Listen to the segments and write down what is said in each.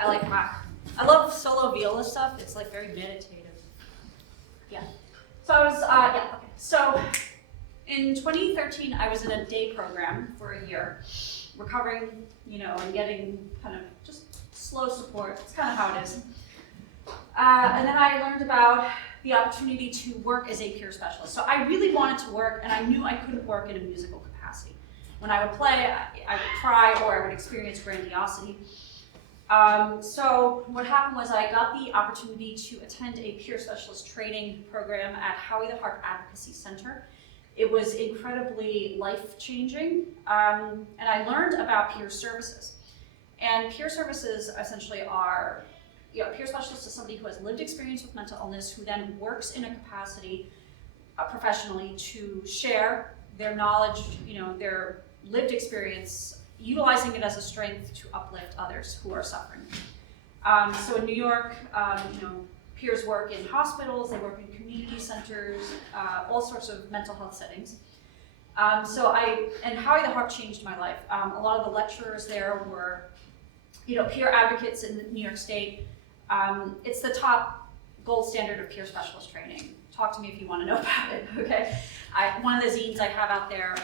I like Bach. I love solo viola stuff. It's like very meditative. Yeah. So I was, yeah, okay. So in 2013, I was in a day program for a year, recovering, and getting kind of just slow support. It's kind of how it is. And then I learned about the opportunity to work as a peer specialist. So I really wanted to work, and I knew I couldn't work in a musical capacity. When I would play, I would cry or I would experience grandiosity. So what happened was I got the opportunity to attend a peer specialist training program at Howie the Heart Advocacy Center. It was incredibly life-changing, and I learned about peer services. And peer services essentially are, peer specialist is somebody who has lived experience with mental illness, who then works in a capacity professionally to share their knowledge, their lived experience, utilizing it as a strength to uplift others who are suffering. So in New York, peers work in hospitals, they work in community centers, all sorts of mental health settings. And Howie the Harp changed my life. A lot of the lecturers there were, peer advocates in New York State. It's the top gold standard of peer specialist training. Talk to me if you want to know about it, okay? One of the zines I have out there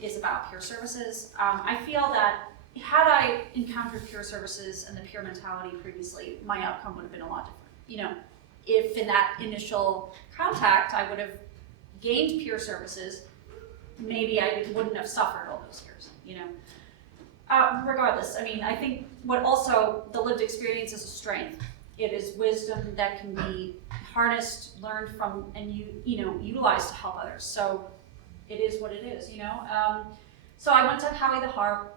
is about peer services. I feel that had I encountered peer services and the peer mentality previously, my outcome would have been a lot different. If in that initial contact I would have gained peer services, maybe I wouldn't have suffered all those years, Regardless, I think what also the lived experience is a strength. It is wisdom that can be harnessed, leared from, and utilized to help others. So it is what it is, So I went to Howie the Harp,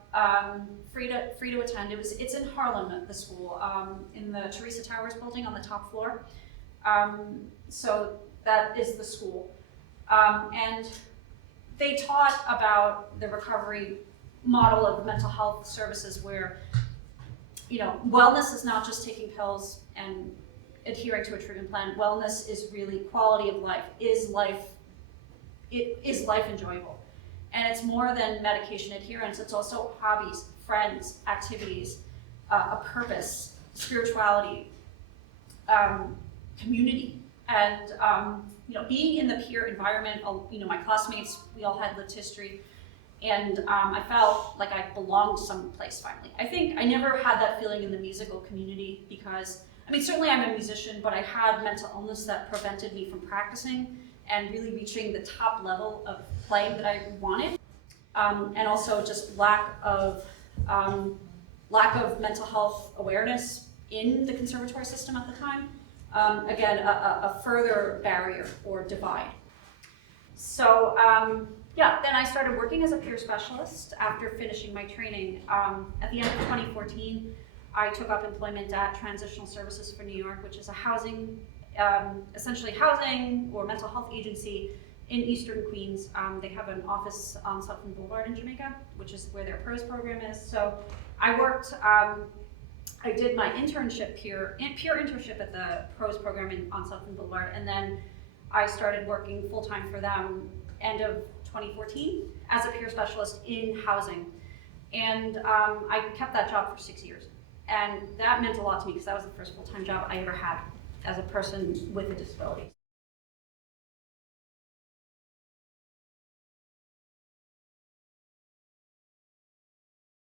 free to attend. It's in Harlem at the school, in the Teresa Towers building on the top floor. So that is the school, and they taught about the recovery model of mental health services where, wellness is not just taking pills and adhering to a treatment plan. Wellness is really quality of life. Is life enjoyable? And it's more than medication adherence. It's also hobbies, friends, activities, a purpose, spirituality, community, and being in the peer environment. My classmates, we all had lived history, and I felt like I belonged someplace finally. I think I never had that feeling in the musical community because, certainly I'm a musician, but I had mental illness that prevented me from practicing and really reaching the top level of playing that I wanted, and also just lack of mental health awareness in the conservatory system at the time. Again, a further barrier or divide. So then I started working as a peer specialist after finishing my training. At the end of 2014, I took up employment at Transitional Services for New York, which is a essentially housing or mental health agency in Eastern Queens. They have an office on Sutton Boulevard in Jamaica, which is where their PROS program is. So I worked, I did my internship, peer internship at the PROS program on Sutton Boulevard, and then I started working full-time for them end of 2014 as a peer specialist in housing. And I kept that job for 6 years. And that meant a lot to me because that was the first full-time job I ever had as a person with a disability.